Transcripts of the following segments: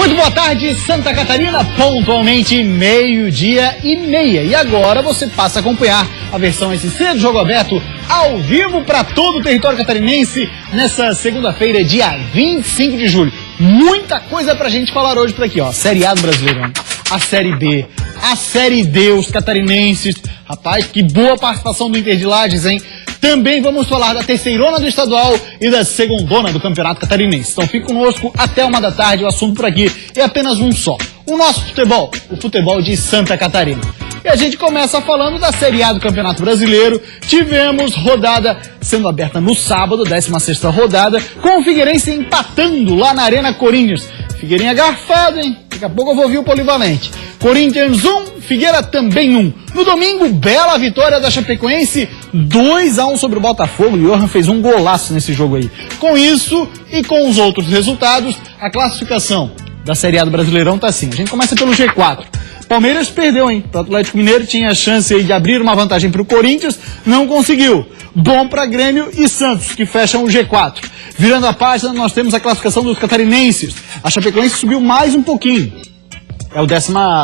Muito boa tarde, Santa Catarina, pontualmente 12:30. E agora você passa a acompanhar a versão SC do Jogo Aberto ao vivo para todo o território catarinense nessa segunda-feira, dia 25 de julho. Muita coisa pra gente falar hoje por aqui, ó. Série A do Brasileirão, a Série B, a Série D, os catarinenses. Rapaz, que boa participação do Inter de Lages, hein? Também vamos falar da terceirona do estadual e da segundona do Campeonato Catarinense. Então fique conosco até 1 da tarde, o assunto por aqui é apenas um só. O nosso futebol, o futebol de Santa Catarina. E a gente começa falando da Série A do Campeonato Brasileiro. Tivemos rodada sendo aberta no sábado, 16ª rodada, com o Figueirense empatando lá na Arena Corinthians. Figueirinha garfado, hein? Daqui a pouco eu vou ouvir o polivalente. Corinthians 1, Figueira também 1. No domingo, bela vitória da Chapecoense, 2-1 sobre o Botafogo. O Johan fez um golaço nesse jogo aí. Com isso e com os outros resultados, a classificação da Série A do Brasileirão tá assim. A gente começa pelo G4. Palmeiras perdeu, hein? O Atlético Mineiro tinha a chance aí de abrir uma vantagem para o Corinthians, não conseguiu. Bom para Grêmio e Santos, que fecham o G4. Virando a página, nós temos a classificação dos catarinenses. A Chapecoense subiu mais um pouquinho.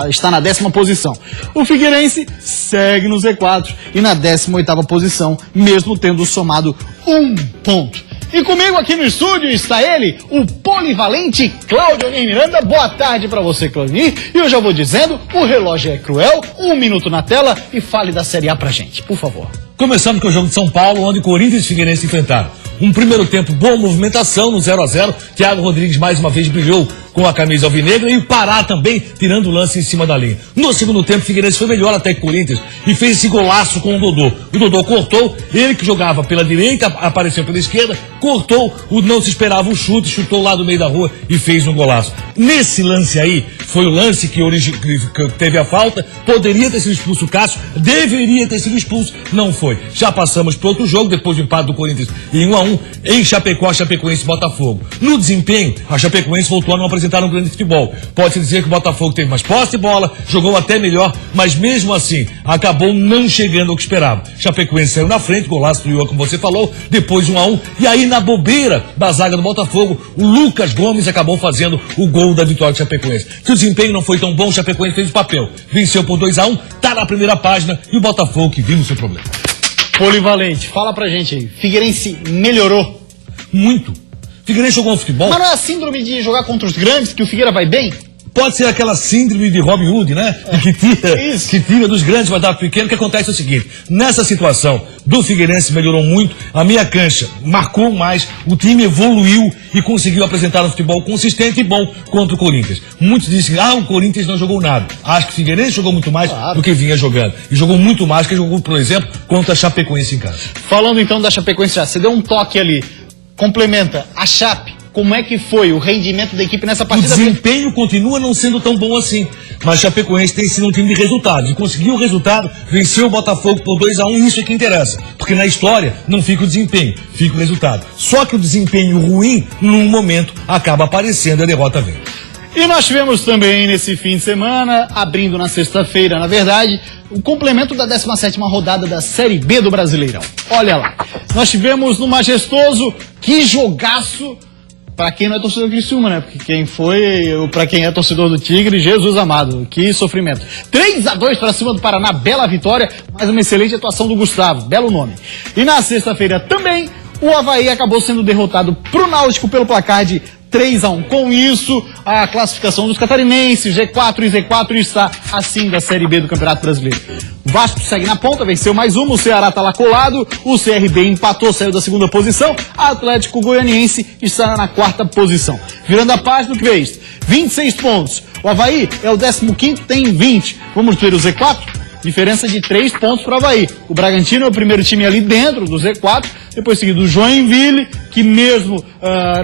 Está na 10ª posição. O Figueirense segue no Z4 e na 18ª posição, mesmo tendo somado 1 ponto. E comigo aqui no estúdio está ele, o polivalente Cláudio Miranda. Boa tarde para você, Claudinei. E eu já vou dizendo, o relógio é cruel, 1 minuto na tela e fale da Série A pra gente, por favor. Começando com o jogo de São Paulo, onde Corinthians e Figueirense se enfrentaram. Um primeiro tempo, boa movimentação no 0-0. Thiago Rodrigues mais uma vez brilhou com a camisa alvinegra e o Pará também tirando o lance em cima da linha. No segundo tempo, Figueirense foi melhor até que Corinthians e fez esse golaço com o Dodô. O Dodô cortou, ele que jogava pela direita, apareceu pela esquerda, cortou, não se esperava o chute, chutou lá do meio da rua e fez um golaço. Nesse lance aí, foi o lance que teve a falta, poderia ter sido expulso o Cássio, deveria ter sido expulso, não foi. Já passamos para outro jogo, depois do empate do Corinthians em 1-1, em Chapecó, Chapecoense e Botafogo. No desempenho, a Chapecoense voltou a não apresentar um grande futebol. Pode-se dizer que o Botafogo teve mais posse de bola, jogou até melhor, mas mesmo assim, acabou não chegando ao que esperava. Chapecoense saiu na frente, golaço do Ian, como você falou, depois 1-1, e aí na bobeira da zaga do Botafogo, o Lucas Gomes acabou fazendo o gol da vitória do Chapecoense. Se o desempenho não foi tão bom, o Chapecoense fez o papel. Venceu por 2-1, tá na primeira página, e o Botafogo que viu o seu problema. Polivalente, fala pra gente aí. Figueirense melhorou? Muito. Figueirense jogou um futebol. Mas não é a síndrome de jogar contra os grandes que o Figueira vai bem? Pode ser aquela síndrome de Robin Hood, né? Que tira dos grandes para dar para o pequeno. O que acontece é o seguinte: nessa situação do Figueirense melhorou muito, a meia cancha marcou mais, o time evoluiu e conseguiu apresentar um futebol consistente e bom contra o Corinthians. Muitos dizem, o Corinthians não jogou nada. Acho que o Figueirense jogou muito mais do que vinha jogando. E jogou muito mais que jogou, por exemplo, contra a Chapecoense em casa. Falando então da Chapecoense já, você deu um toque ali. Complementa, a Chape, como é que foi o rendimento da equipe nessa partida? O desempenho continua não sendo tão bom assim, mas Chapecoense tem sido um time de resultados, e conseguiu o resultado, venceu o Botafogo por 2-1, isso é que interessa, porque na história não fica o desempenho, fica o resultado. Só que o desempenho ruim, num momento, acaba aparecendo e a derrota vem. E nós tivemos também nesse fim de semana, abrindo na sexta-feira, na verdade, o complemento da 17ª rodada da Série B do Brasileirão. Olha lá, nós tivemos no Majestoso, que jogaço, pra quem não é torcedor do Criciúma, né? Porque pra quem é torcedor do Tigre, Jesus amado, que sofrimento. 3-2 pra cima do Paraná, bela vitória, mas uma excelente atuação do Gustavo, belo nome. E na sexta-feira também, o Avaí acabou sendo derrotado pro Náutico pelo placar de 3-1. Com isso, a classificação dos catarinenses, G4 e Z4, está assim da Série B do Campeonato Brasileiro. O Vasco segue na ponta, venceu mais uma, o Ceará está lá colado, o CRB empatou, saiu da 2ª posição, a Atlético Goianiense está na 4ª posição. Virando a página, o que fez? 26 pontos. O Avaí é o 15º, tem 20. Vamos ver o Z4? Diferença de 3 pontos para o Avaí. O Bragantino é o primeiro time ali dentro do Z4, depois seguido o Joinville, que mesmo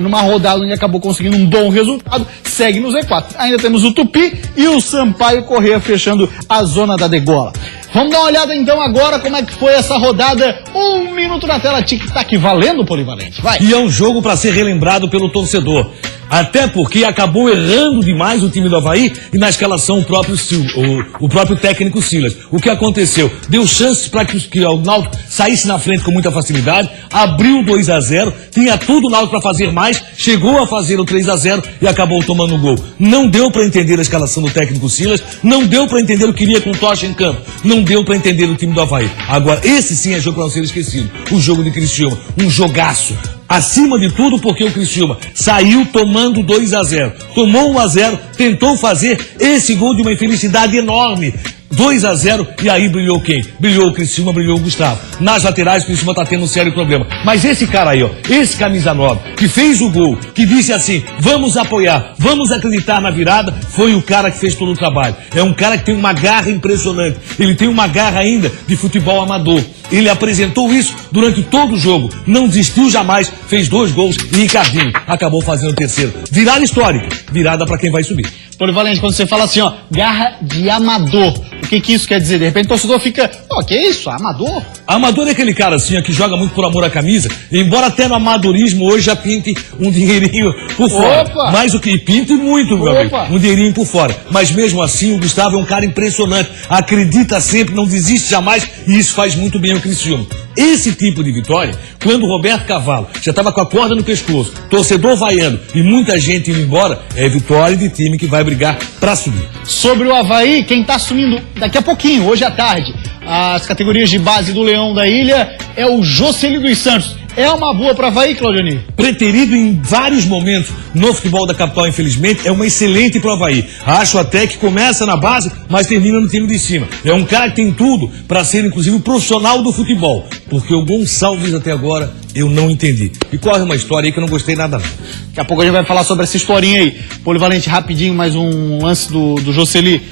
numa rodada onde acabou conseguindo um bom resultado, segue no Z4. Ainda temos o Tupi e o Sampaio Corrêa fechando a zona da degola. Vamos dar uma olhada então agora como é que foi essa rodada. 1 minuto na tela, tic-tac, valendo, polivalente, vai. E é um jogo para ser relembrado pelo torcedor. Até porque acabou errando demais o time do Avaí e na escalação o próprio técnico Silas. O que aconteceu? Deu chances para que o Náutico saísse na frente com muita facilidade, abriu 2-0, tinha tudo o Náutico para fazer mais, chegou a fazer o 3-0 e acabou tomando o gol. Não deu para entender a escalação do técnico Silas, não deu para entender o que iria com o Tocha em campo, não deu para entender o time do Avaí. Agora, esse sim é jogo para não ser esquecido. O jogo de Criciúma, um jogaço. Acima de tudo porque o Criciúma saiu tomando 2-0. Tomou 1-0, tentou fazer esse gol de uma infelicidade enorme. 2-0 e aí brilhou quem? Brilhou o Criciúma, brilhou o Gustavo. Nas laterais o Criciúma tá tendo um sério problema. Mas esse cara aí, ó, esse camisa 9, que fez o gol, que disse assim, vamos apoiar, vamos acreditar na virada, foi o cara que fez todo o trabalho. É um cara que tem uma garra impressionante. Ele tem uma garra ainda de futebol amador. Ele apresentou isso durante todo o jogo. Não desistiu jamais, fez 2 gols e Ricardinho acabou fazendo o terceiro. Virada histórica, virada para quem vai subir. Polivalente, quando você fala assim, ó, garra de amador, o que isso quer dizer? De repente o torcedor fica, que isso, amador? Amador é aquele cara assim, ó, que joga muito por amor à camisa, embora até no amadorismo hoje já pinte um dinheirinho por fora. Opa! Mais o que pinte muito, meu amigo, um dinheirinho por fora. Mas mesmo assim, o Gustavo é um cara impressionante, acredita sempre, não desiste jamais, e isso faz muito bem ao Criciúma. Esse tipo de vitória, quando o Roberto Cavalo já estava com a corda no pescoço, torcedor vaiando e muita gente indo embora, é vitória de time que vai brigar para subir. Sobre o Avaí, quem está assumindo daqui a pouquinho, hoje à tarde, as categorias de base do Leão da Ilha é o Jocely dos Santos. É uma boa para Avaí, Claudionir? Preterido em vários momentos no futebol da capital, infelizmente, é uma excelente pro Avaí. Acho até que começa na base, mas termina no time de cima. É um cara que tem tudo para ser, inclusive, um profissional do futebol. Porque o Gonçalves até agora eu não entendi. E corre uma história aí que eu não gostei nada não. Daqui a pouco a gente vai falar sobre essa historinha aí. Polivalente, rapidinho, mais um lance do Jocely.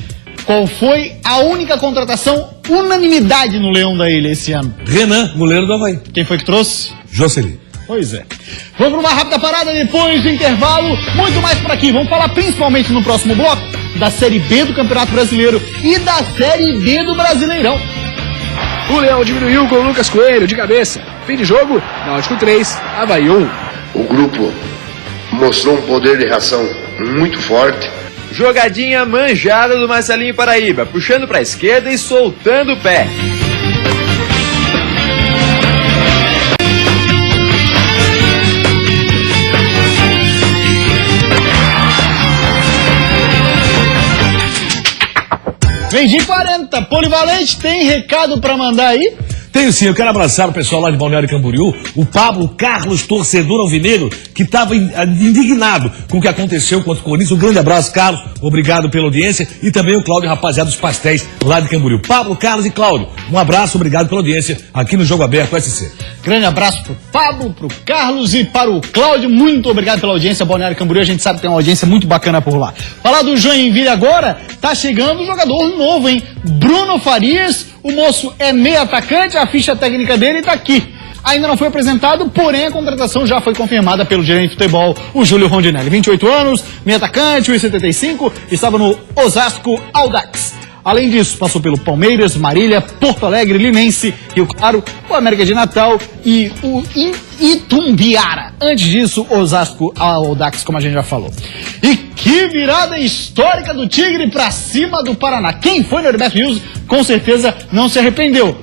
Qual foi a única contratação unanimidade no Leão da Ilha esse ano? Renan, goleiro do Avaí. Quem foi que trouxe? Jocely. Pois é. Vamos para uma rápida parada depois do intervalo. Muito mais por aqui. Vamos falar principalmente no próximo bloco da Série B do Campeonato Brasileiro e da Série D do Brasileirão. O Leão diminuiu com o Lucas Coelho de cabeça. Fim de jogo, Náutico 3, Avaí 1. O grupo mostrou um poder de reação muito forte. Jogadinha manjada do Marcelinho Paraíba, puxando para a esquerda e soltando o pé. Meio-dia 40, Polivalente, tem recado para mandar aí? Tenho sim, eu quero abraçar o pessoal lá de Balneário Camboriú, o Pablo Carlos, torcedor alvinegro, que estava indignado com o que aconteceu contra o Corinthians. Um grande abraço, Carlos, obrigado pela audiência, e também o Cláudio, rapaziada dos pastéis lá de Camboriú. Pablo, Carlos e Cláudio, um abraço, obrigado pela audiência aqui no Jogo Aberto SC. Grande abraço pro Pablo, pro Carlos e para o Cláudio, muito obrigado pela audiência, Balneário Camboriú, a gente sabe que tem uma audiência muito bacana por lá. Falar do Joinville agora, tá chegando um jogador novo, hein? Bruno Farias. O moço é meio atacante, a ficha técnica dele está aqui. Ainda não foi apresentado, porém a contratação já foi confirmada pelo gerente de futebol, o Júlio Rondinelli. 28 anos, meio atacante, 1,75, estava no Osasco Audax. Além disso, passou pelo Palmeiras, Marília, Porto Alegre, Linense, Rio Claro, o América de Natal e o Itumbiara. Antes disso, Osasco Audax, como a gente já falou. E que virada histórica do Tigre pra cima do Paraná. Quem foi no Hermeto Rios, com certeza não se arrependeu.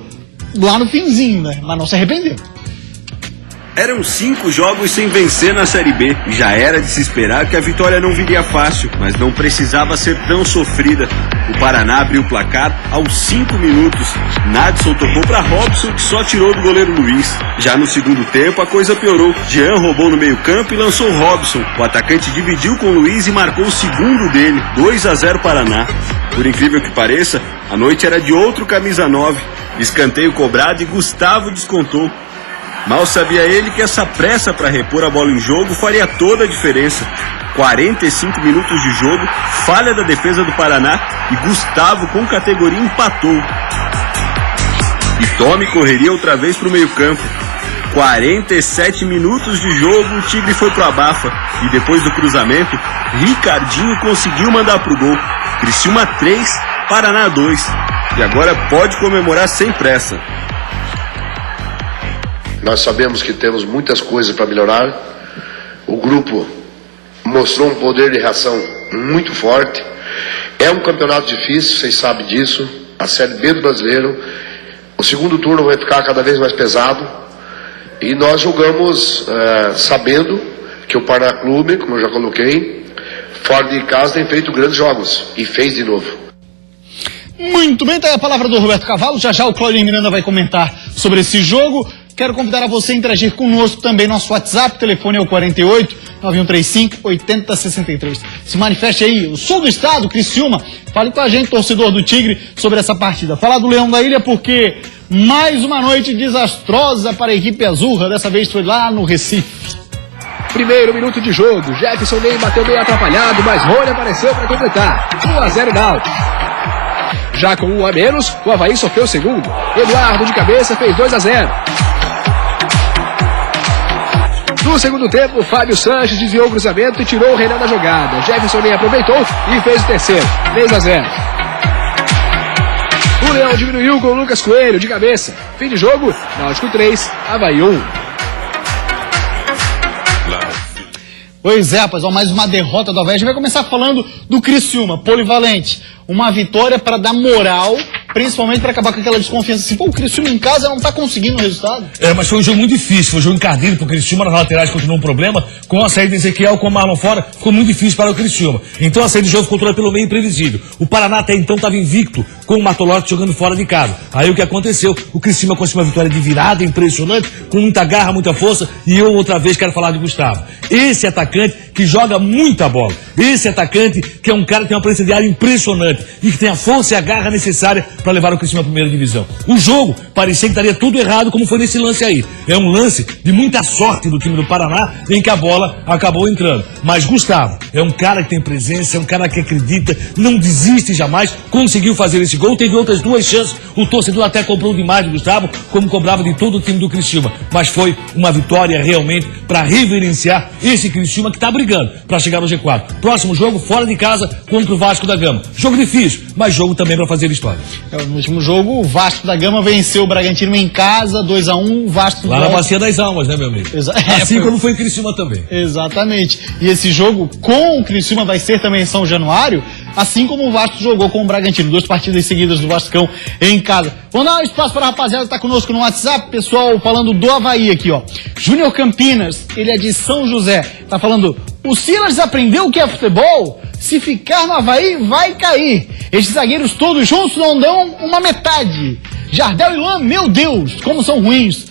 Lá no finzinho, né? Mas não se arrependeu. Eram 5 jogos sem vencer na Série B e já era de se esperar que a vitória não viria fácil, mas não precisava ser tão sofrida. O Paraná abriu o placar aos 5 minutos. Nadson tocou para Robson, que só tirou do goleiro Luiz. Já no segundo tempo a coisa piorou. Jean roubou no meio-campo e lançou Robson. O atacante dividiu com Luiz e marcou o segundo dele, 2-0 Paraná. Por incrível que pareça, a noite era de outro camisa 9. Escanteio cobrado e Gustavo descontou. Mal sabia ele que essa pressa para repor a bola em jogo faria toda a diferença. 45 minutos de jogo, falha da defesa do Paraná e Gustavo com categoria empatou. E Tome correria outra vez para o meio-campo. 47 minutos de jogo, o Tigre foi pro abafa e depois do cruzamento, Ricardinho conseguiu mandar pro gol. Criciúma 3, Paraná 2. E agora pode comemorar sem pressa. Nós sabemos que temos muitas coisas para melhorar. O grupo mostrou um poder de reação muito forte. É um campeonato difícil, vocês sabem disso. A Série B do Brasileiro. O segundo turno vai ficar cada vez mais pesado. E nós jogamos sabendo que o Paraná Clube, como eu já coloquei, fora de casa tem feito grandes jogos. E fez de novo. Muito bem, tá aí a palavra do Roberto Cavalo. Já já o Claudinho Miranda vai comentar sobre esse jogo. Quero convidar a você a interagir conosco também. Nosso WhatsApp, telefone é o 48 9135 8063. Se manifeste aí, eu sou do estado, Criciúma. Fale com a gente, torcedor do Tigre, sobre essa partida. Falar do Leão da Ilha porque mais uma noite desastrosa para a equipe azurra. Dessa vez foi lá no Recife. Primeiro minuto de jogo. Jefferson Ney bateu meio atrapalhado, mas Rony apareceu para completar. 1-0 Náutico. Já com 1 a menos, o Avaí sofreu o segundo. Eduardo de cabeça fez 2-0. No segundo tempo, Fábio Sanches desviou o cruzamento e tirou o Renan da jogada. Jefferson Ney aproveitou e fez o terceiro. 3-0. O Leão diminuiu com o Lucas Coelho de cabeça. Fim de jogo, Náutico 3, Avaí 1. Pois é, rapaz, mais uma derrota do Avaí. A gente vai começar falando do Criciúma, polivalente. Uma vitória para dar moral, principalmente para acabar com aquela desconfiança. Se for o Criciúma em casa, não tá conseguindo o resultado. Mas foi um jogo muito difícil, foi um jogo encardido pro Criciúma, nas laterais continuou um problema, com a saída de Ezequiel, com o Marlon fora, ficou muito difícil para o Criciúma. Então a saída de jogo ficou toda pelo meio imprevisível. O Paraná até então estava invicto, com o Martolotti jogando fora de casa. Aí o que aconteceu? O Criciúma conseguiu uma vitória de virada impressionante, com muita garra, muita força, e eu outra vez quero falar de Gustavo. Esse atacante que joga muita bola. Esse atacante que é um cara que tem uma presença de área impressionante e que tem a força e a garra necessária para levar o Criciúma à primeira divisão. O jogo parecia que estaria tudo errado, como foi nesse lance aí. É um lance de muita sorte do time do Paraná, em que a bola acabou entrando. Mas Gustavo é um cara que tem presença, é um cara que acredita, não desiste jamais, conseguiu fazer esse gol, teve outras 2 chances, o torcedor até cobrou demais de Gustavo, como cobrava de todo o time do Criciúma. Mas foi uma vitória realmente para reverenciar esse Criciúma que está brigando para chegar no G4. Próximo jogo, fora de casa, contra o Vasco da Gama. Jogo difícil, mas jogo também para fazer história. No último jogo, o Vasco da Gama venceu o Bragantino em casa, 2-1, o Vasco... Lá na Bacia das Almas, né, meu amigo? Assim como foi o Criciúma também. Exatamente. E esse jogo com o Criciúma vai ser também em São Januário, assim como o Vasco jogou com o Bragantino. 2 partidas seguidas do Vascão em casa. Vamos dar um espaço para a rapaziada que tá conosco no WhatsApp, pessoal, falando do Avaí aqui, ó. Júnior Campinas, ele é de São José, tá falando: o Silas aprendeu o que é futebol? Se ficar no Avaí, vai cair. Esses zagueiros todos juntos não dão uma metade. Jardel e Luan, meu Deus, como são ruins.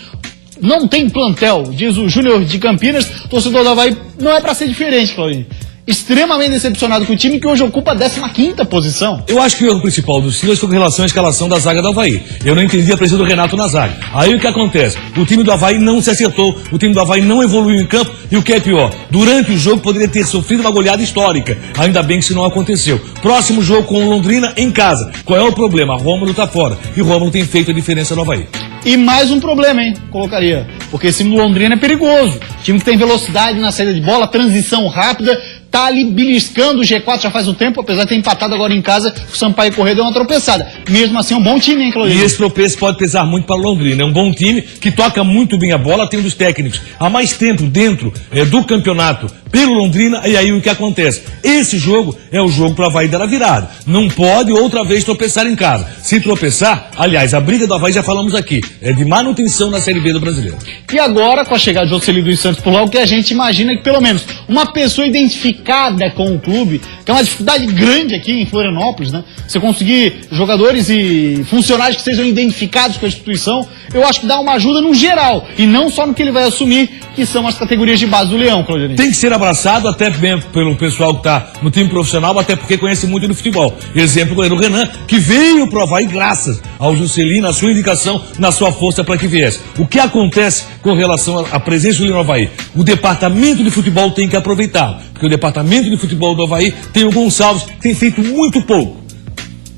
Não tem plantel, diz o Júnior de Campinas, torcedor do Avaí. Não é para ser diferente, Claudinho. Extremamente decepcionado com o time que hoje ocupa a 15ª posição. Eu acho que o erro principal do Silas foi com relação à escalação da zaga do Avaí. Eu não entendi a presença do Renato na zaga. Aí o que acontece? O time do Avaí não se acertou, o time do Avaí não evoluiu em campo e o que é pior, durante o jogo poderia ter sofrido uma goleada histórica. Ainda bem que isso não aconteceu. Próximo jogo com o Londrina em casa. Qual é o problema? Rômulo tá fora e o Rômulo tem feito a diferença no Avaí. E mais um problema, hein? Colocaria. Porque esse time do Londrina é perigoso. Time que tem velocidade na saída de bola, transição rápida, tá ali beliscando o G4 já faz um tempo, apesar de ter empatado agora em casa, o Sampaio Corrêa deu uma tropeçada. Mesmo assim, é um bom time, hein, Claudinho? E esse tropeço pode pesar muito para o Londrina. É um bom time que toca muito bem a bola, tem um dos técnicos há mais tempo dentro do campeonato pelo Londrina, e aí o que acontece? Esse jogo é o jogo para o Avaí dar a virada. Não pode outra vez tropeçar em casa. Se tropeçar, aliás, a briga do Avaí já falamos aqui, é de manutenção na Série B do Brasileiro. E agora, com a chegada de Jocelyn dos Santos por lá, o que a gente imagina é que pelo menos uma pessoa identificada com o clube, que é uma dificuldade grande aqui em Florianópolis, né? Você conseguir jogadores e funcionários que sejam identificados com a instituição, eu acho que dá uma ajuda no geral, e não só no que ele vai assumir, que são as categorias de base do Leão, Claudinei. Tem que ser abraçado até mesmo pelo pessoal que está no time profissional, até porque conhece muito do futebol. Exemplo, o goleiro Renan, que veio pro Avaí graças ao Juscelino, na sua indicação, na sua força para que viesse. O que acontece com relação à presença do Leão no Avaí? O departamento de futebol tem que aproveitar, porque o departamento de futebol do Avaí tem o Gonçalves, que tem feito muito pouco.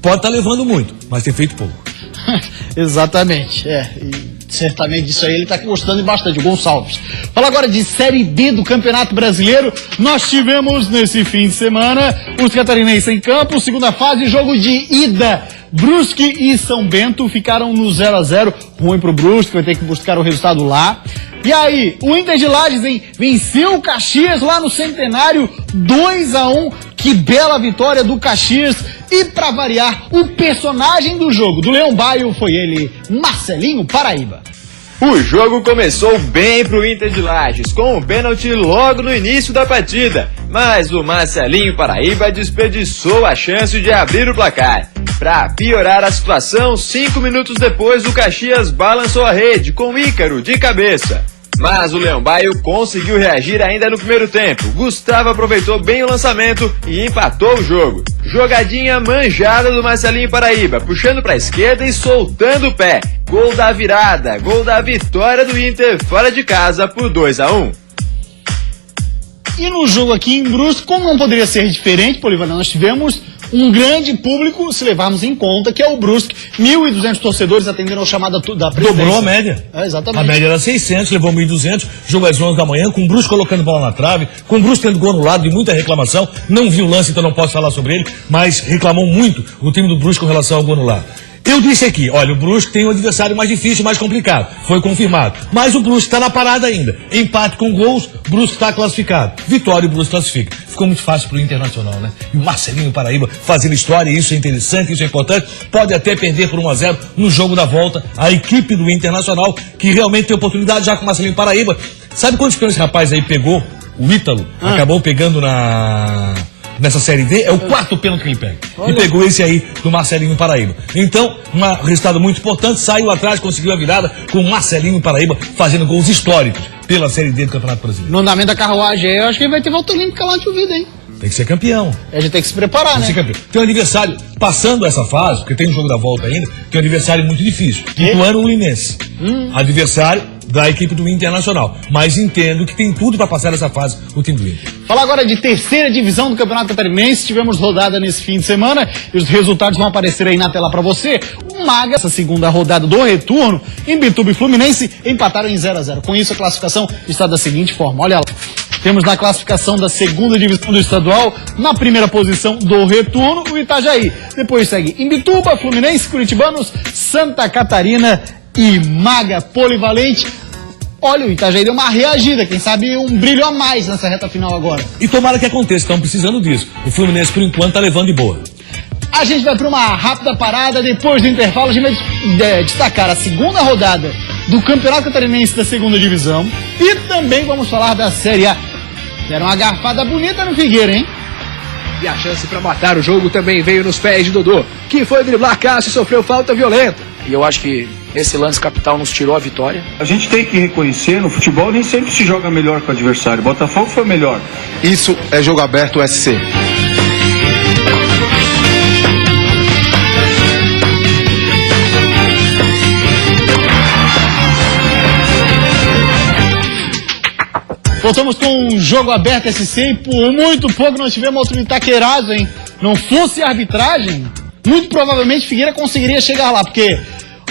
Pode estar levando muito, mas tem feito pouco. Exatamente, Certamente disso aí ele tá gostando bastante, o Gonçalves. Fala agora de Série D do Campeonato Brasileiro. Nós tivemos nesse fim de semana os catarinenses em campo, segunda fase, jogo de ida. Brusque e São Bento ficaram no 0-0, ruim pro Brusque, vai ter que buscar o resultado lá. E aí, o Inter de Lages, hein, venceu o Caxias lá no Centenário, 2-1, que bela vitória do Caxias. E pra variar, o personagem do jogo do Leão Baio foi ele, Marcelinho Paraíba. O jogo começou bem pro Inter de Lages, com um pênalti logo no início da partida, mas o Marcelinho Paraíba desperdiçou a chance de abrir o placar. Para piorar a situação, 5 minutos depois o Caxias balançou a rede com Ícaro de cabeça. Mas o Leão Baio conseguiu reagir ainda no primeiro tempo. Gustavo aproveitou bem o lançamento e empatou o jogo. Jogadinha manjada do Marcelinho Paraíba, puxando para a esquerda e soltando o pé. Gol da virada, gol da vitória do Inter fora de casa por 2-1. E no jogo aqui em Brusque, como não poderia ser diferente, Polivalente, nós tivemos um grande público, se levarmos em conta, que é o Brusque. 1.200 torcedores atenderam a chamada da presidência. Dobrou a média. Exatamente. A média era 600, levou 1.200, jogo às 11 da manhã, com o Brusque colocando bola na trave, com o Brusque tendo gol no lado e muita reclamação. Não vi o lance, então não posso falar sobre ele, mas reclamou muito o time do Brusque com relação ao gol no lado. Eu disse aqui, olha, o Brusque tem um adversário mais difícil, mais complicado. Foi confirmado. Mas o Brusque está na parada ainda. Empate com gols, Brusque está classificado. Vitória, o Brusque classifica. Ficou muito fácil para o Internacional, né? E o Marcelinho Paraíba fazendo história, isso é interessante, isso é importante. Pode até perder por 1-0 no jogo da volta. A equipe do Internacional, que realmente tem oportunidade já com o Marcelinho Paraíba. Sabe quantos pênaltis esse rapaz aí pegou? O Ítalo acabou pegando nessa Série D, é o quarto pênalti que ele pega. Olha. E pegou esse aí do Marcelinho Paraíba. Então, um resultado muito importante, saiu atrás, conseguiu a virada com o Marcelinho Paraíba fazendo gols históricos pela Série D do Campeonato Brasileiro. No andamento da carruagem, eu acho que ele vai ter volta olímpica lá de vida, hein? Tem que ser campeão. A gente tem que se preparar, né? Tem um adversário, passando essa fase, porque tem um jogo da volta ainda, tem um adversário muito difícil. Ituano Linense. Adversário da equipe do Internacional. Mas entendo que tem tudo para passar essa fase o time do Inter. Falar agora de terceira divisão do Campeonato Catarinense. Tivemos rodada nesse fim de semana e os resultados vão aparecer aí na tela para você. O Maga, essa segunda rodada do retorno, em Bituba e Fluminense empataram em 0-0. Com isso, a classificação está da seguinte forma. Olha lá. Temos na classificação da segunda divisão do estadual, na primeira posição do retorno, o Itajaí. Depois segue Imbituba, Fluminense, Curitibanos, Santa Catarina e Maga Polivalente. Olha, o Itajaí deu uma reagida, quem sabe um brilho a mais nessa reta final agora. E tomara que aconteça, estão precisando disso. O Fluminense, por enquanto, está levando de boa. A gente vai para uma rápida parada, depois do intervalo a gente vai destacar a segunda rodada do Campeonato Catarinense da segunda divisão e também vamos falar da Série A. Era uma garfada bonita no Figueira, hein? E a chance para matar o jogo também veio nos pés de Dodô, que foi driblar Cássio e sofreu falta violenta. E eu acho que esse lance capital nos tirou a vitória. A gente tem que reconhecer, no futebol nem sempre se joga melhor que o adversário. Botafogo foi melhor. Isso é jogo aberto SC. Voltamos com um jogo aberto SC e por muito pouco nós tivemos outro Itaquerazo, hein? Não fosse a arbitragem, muito provavelmente Figueira conseguiria chegar lá, porque,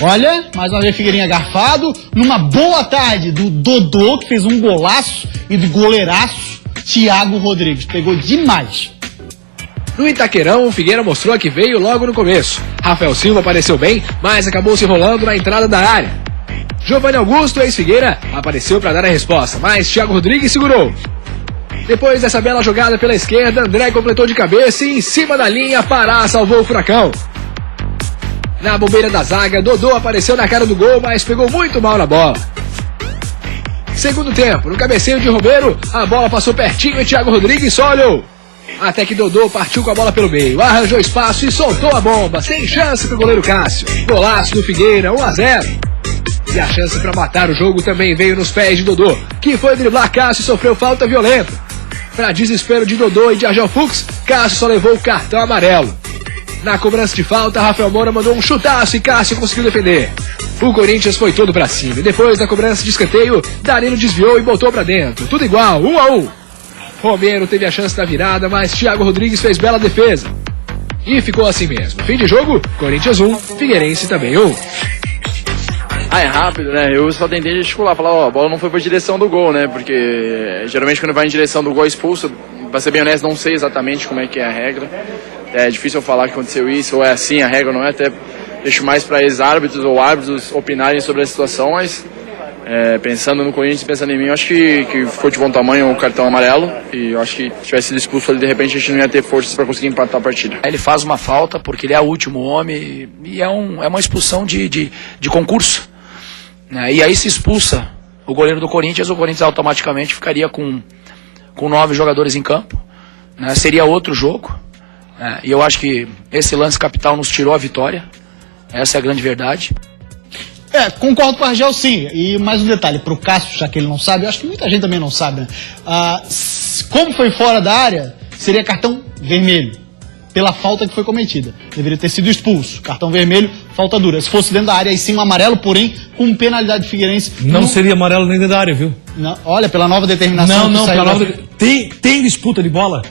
olha, mais uma vez Figueirinha garfado, numa boa tarde do Dodô, que fez um golaço, e do goleiraço, Thiago Rodrigues, pegou demais. No Itaquerão, o Figueira mostrou que veio logo no começo. Rafael Silva apareceu bem, mas acabou se enrolando na entrada da área. Giovanni Augusto, ex-Figueira, apareceu para dar a resposta, mas Thiago Rodrigues segurou. Depois dessa bela jogada pela esquerda, André completou de cabeça e em cima da linha, Pará salvou o Furacão. Na bobeira da zaga, Dodô apareceu na cara do gol, mas pegou muito mal na bola. Segundo tempo, no cabeceio de Romero, a bola passou pertinho e Thiago Rodrigues só olhou. Até que Dodô partiu com a bola pelo meio, arranjou espaço e soltou a bomba, sem chance pro goleiro Cássio. Golaço do Figueira, 1-0. E a chance para matar o jogo também veio nos pés de Dodô, que foi driblar Cássio e sofreu falta violenta. Para desespero de Dodô e de Argel Fux, Cássio só levou o cartão amarelo. Na cobrança de falta, Rafael Moura mandou um chutaço e Cássio conseguiu defender. O Corinthians foi todo para cima e depois da cobrança de escanteio, Danilo desviou e botou para dentro. Tudo igual, 1-1. Romero teve a chance da virada, mas Thiago Rodrigues fez bela defesa. E ficou assim mesmo. Fim de jogo, Corinthians 1, Figueirense também 1. É rápido, né? Eu só tentei gesticular, falar, ó, a bola não foi pra direção do gol, né? Porque geralmente quando vai em direção do gol é expulso. Pra ser bem honesto, não sei exatamente como é que é a regra. É difícil eu falar que aconteceu isso, ou é assim, a regra não é, até deixo mais para ex-árbitros ou árbitros opinarem sobre a situação, mas pensando no Corinthians, pensando em mim, eu acho que ficou de bom tamanho o cartão amarelo, e eu acho que se tivesse sido expulso ali, de repente a gente não ia ter forças para conseguir empatar a partida. Ele faz uma falta porque ele é o último homem e é uma expulsão de concurso. Né? E aí se expulsa o goleiro do Corinthians, o Corinthians automaticamente ficaria com 9 jogadores em campo, né? Seria outro jogo, né? E eu acho que esse lance capital nos tirou a vitória, essa é a grande verdade. Concordo com o Argel, sim. E mais um detalhe, pro Cássio, já que ele não sabe, eu acho que muita gente também não sabe, né? Como foi fora da área, seria cartão vermelho, pela falta que foi cometida. Deveria ter sido expulso. Cartão vermelho, falta dura. Se fosse dentro da área, aí sim um amarelo, porém, com penalidade Figueirense. Não seria amarelo nem dentro da área, viu? Não, olha, pela nova determinação. Não, pela nova... Tem disputa de bola?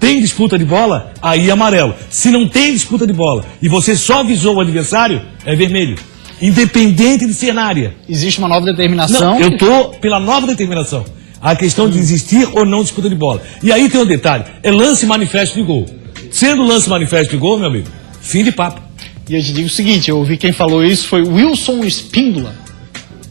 Tem disputa de bola? Aí é amarelo. Se não tem disputa de bola e você só visou o adversário, é vermelho. Independente de ser na área. Existe uma nova determinação. Não, eu tô pela nova determinação. A questão de existir ou não disputa de bola. E aí tem um detalhe, é lance manifesto de gol. Sendo lance manifesto de gol, meu amigo, fim de papo. E eu te digo o seguinte, eu ouvi quem falou isso, foi Wilson Espíndola.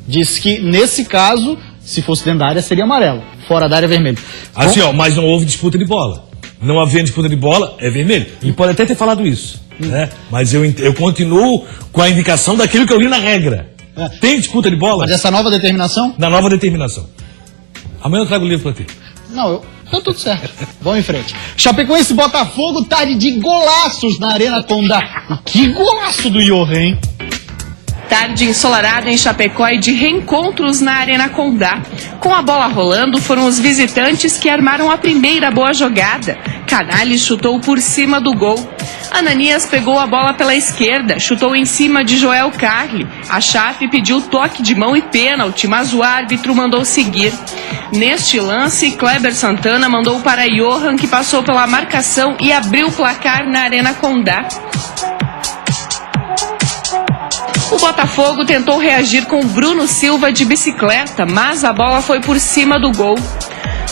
Disse que, nesse caso, se fosse dentro da área, seria amarelo. Fora da área, vermelho. Assim, mas não houve disputa de bola. Não havia disputa de bola, é vermelho. Ele pode até ter falado isso, né? Mas eu continuo com a indicação daquilo que eu li na regra. Tem disputa de bola? Mas essa nova determinação? Na nova determinação. Amanhã eu trago o livro pra ti. Não, tá tudo certo. Vamos em frente. Chapecoense Botafogo, tarde de golaços na Arena Condá. E que golaço do Johan, hein? Tarde ensolarada em Chapecó e de reencontros na Arena Condá. Com a bola rolando, foram os visitantes que armaram a primeira boa jogada. Canales chutou por cima do gol. Ananias pegou a bola pela esquerda, chutou em cima de Joel Carli. A Chape pediu toque de mão e pênalti, mas o árbitro mandou seguir. Neste lance, Kleber Santana mandou para Johan, que passou pela marcação e abriu o placar na Arena Condá. O Botafogo tentou reagir com Bruno Silva de bicicleta, mas a bola foi por cima do gol.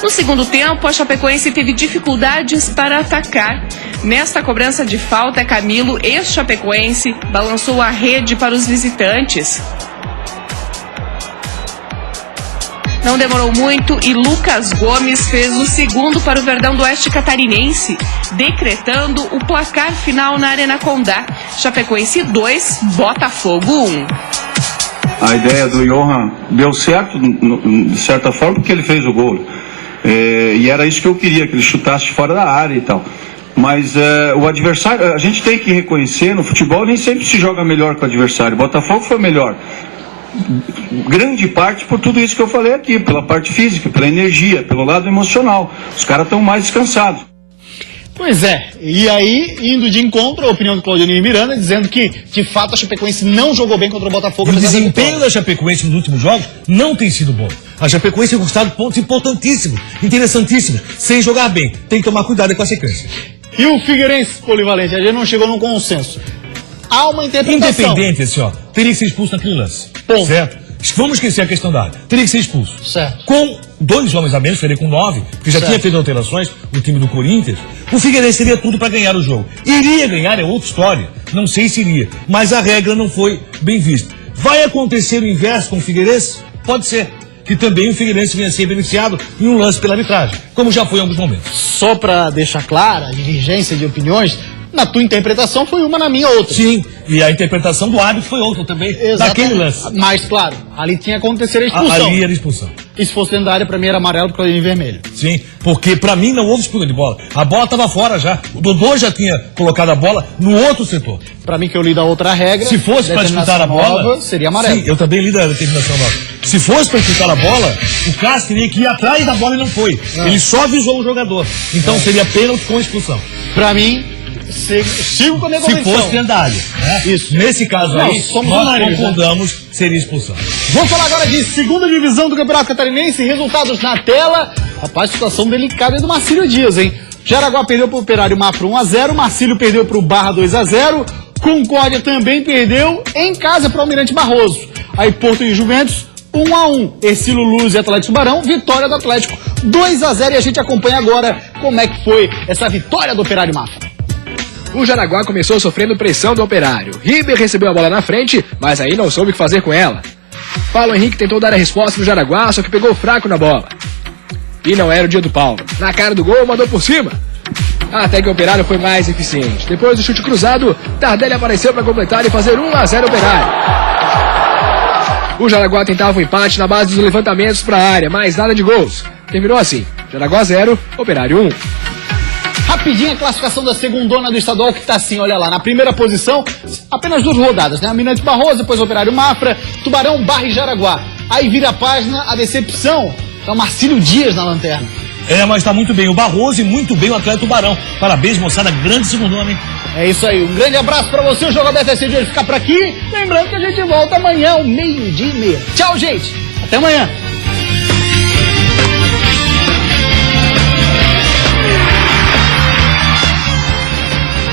No segundo tempo, a Chapecoense teve dificuldades para atacar. Nesta cobrança de falta, Camilo, ex-chapecoense, balançou a rede para os visitantes. Não demorou muito e Lucas Gomes fez o segundo para o Verdão do Oeste Catarinense, decretando o placar final na Arena Condá. Chapecoense 2, Botafogo 1. A ideia do Johan deu certo, de certa forma, porque ele fez o gol. E era isso que eu queria, que ele chutasse fora da área e tal. Mas o adversário, a gente tem que reconhecer, no futebol nem sempre se joga melhor que o adversário. O Botafogo foi melhor. Grande parte por tudo isso que eu falei aqui, pela parte física, pela energia, pelo lado emocional. Os caras estão mais descansados. Pois é, e aí, indo de encontro à opinião do Claudionir Miranda, dizendo que, de fato, a Chapecoense não jogou bem contra o Botafogo. O desempenho da Chapecoense nos últimos jogos não tem sido bom. A Chapecoense tem conquistado pontos importantíssimos, interessantíssimos, sem jogar bem. Tem que tomar cuidado com a sequência. E o Figueirense polivalente, a gente não chegou num consenso. Há uma interpretação. Independente, assim, ó, teria que ser expulso naquele lance. Ponto. Certo? Vamos esquecer a questão da área. Teria que ser expulso. Certo. Com 2 homens a menos, seria com 9, porque já tinha feito alterações no time do Corinthians, o Figueirense teria tudo para ganhar o jogo. Iria ganhar, é outra história. Não sei se iria. Mas a regra não foi bem vista. Vai acontecer o inverso com o Figueirense? Pode ser. Que também o Figueirense venha a ser beneficiado em um lance pela arbitragem, como já foi em alguns momentos. Só para deixar clara a divergência de opiniões, na tua interpretação foi uma, na minha outra. Sim, e a interpretação do árbitro foi outra também, daquele lance. Mas, claro, ali tinha que acontecer a expulsão. Ali era expulsão. E se fosse dentro da área, pra mim era amarelo, porque era vermelho. Sim, porque pra mim não houve disputa de bola. A bola tava fora já. O Dodô já tinha colocado a bola no outro setor. Pra mim, que eu li da outra regra, se fosse pra disputar a bola, seria amarelo. Sim, eu também li da determinação nova. Se fosse pra disputar a bola, o Cássio teria que ir atrás da bola e não foi. Ele só visou o jogador. Então seria pênalti com expulsão. Pra mim, sigo com a minha convicção. Se fosse dentro da área, né? Isso. Nesse caso aí, nós concordamos, seria expulsão. Vamos falar agora de segunda divisão do Campeonato Catarinense, resultados na tela. Rapaz, situação delicada do Marcílio Dias, hein? Jaraguá perdeu pro Operário Mafra 1-0, Marcílio perdeu pro Barra 2-0, Concórdia também perdeu em casa pro Almirante Barroso. Aí Porto e Juventus, 1-1. Ercílio Luz e Atlético Tubarão, vitória do Atlético 2-0. E a gente acompanha agora como é que foi essa vitória do Operário Mafra. O Jaraguá começou sofrendo pressão do Operário. Riber recebeu a bola na frente, mas aí não soube o que fazer com ela. Paulo Henrique tentou dar a resposta no Jaraguá, só que pegou fraco na bola. E não era o dia do Paulo. Na cara do gol, mandou por cima. Até que o Operário foi mais eficiente. Depois do chute cruzado, Tardelli apareceu para completar e fazer 1-0 Operário. O Jaraguá tentava um empate na base dos levantamentos para a área, mas nada de gols. Terminou assim, Jaraguá 0, Operário 1. Rapidinho a classificação da segundona do estadual, que tá assim, olha lá, na primeira posição, apenas 2 rodadas, né? Almirante Barroso, depois Operário Mafra, Tubarão, Barra e Jaraguá. Aí vira a página, a decepção, tá o Marcílio Dias na lanterna. Mas tá muito bem o Barroso e muito bem o Atlético Tubarão. Parabéns, moçada, grande segundona, hein? É isso aí, um grande abraço pra você, o Jogo Aberto SC de hoje ficar por aqui. Lembrando que a gente volta amanhã, ao 12:30. Tchau, gente, até amanhã.